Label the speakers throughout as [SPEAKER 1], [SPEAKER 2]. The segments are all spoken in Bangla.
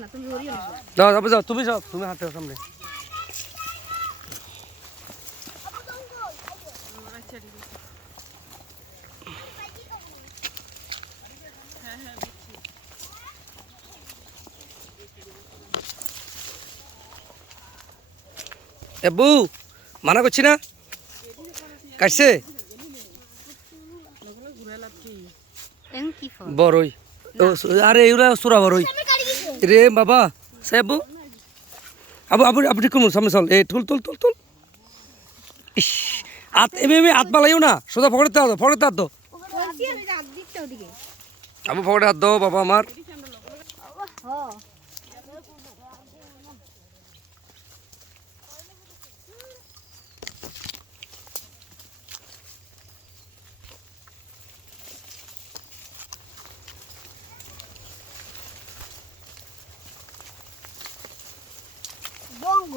[SPEAKER 1] না তুমি ধরিও
[SPEAKER 2] যাও যাও যাও তুমি যাও তুমি হাঁটো সামনে। এবু মানা করছি না? কাটছে? বড়ই। আরে এগুলা সুরা বড়ই। রে বাবা সাহেবু আবু আবু আপনি কোন সামনে চল। এই তুল তুল তুল তুল। ইস আত এমনি এমনি হাত পালাইও না। সোজা ফকড়ে হাত দাও ফকড়ে হাত আবু ফকড়ে হাত দাও বাবা আমার।
[SPEAKER 3] বঙ্গ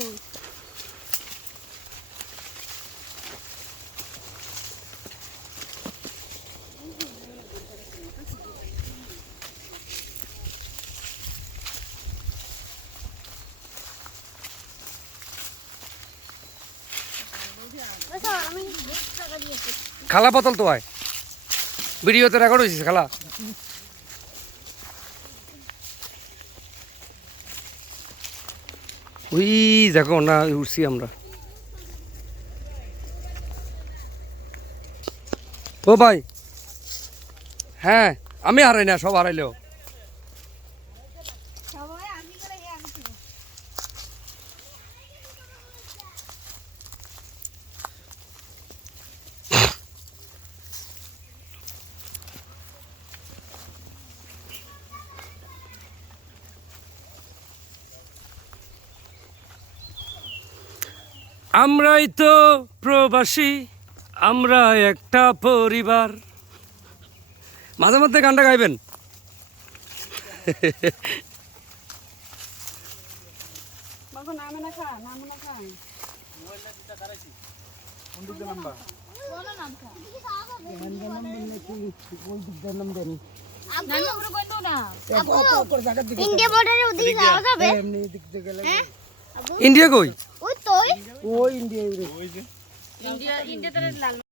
[SPEAKER 3] আমি টাকা দিয়েছি
[SPEAKER 2] খালা বোতল তো আয় ভিডিওতে রেকর্ড হয়েছিস খালা ওই দেখো না উঠছি আমরা। ও ভাই হ্যাঁ আমি হারাই না সব হারাইলেও আমরাই তো প্রবাসী আমরা একটা পরিবার। মাঝে মধ্যে গানটা গাইবেন।
[SPEAKER 1] মাগো নামে না খা নামে না খা।
[SPEAKER 3] নানু উপরে বন্ধ না ইন্ডিয়া বর্ডারে হ্যাঁ
[SPEAKER 2] ইন্ডিয়া
[SPEAKER 3] ওই তোই
[SPEAKER 1] ইন্ডিয়া ইন্ডিয়াতে লাল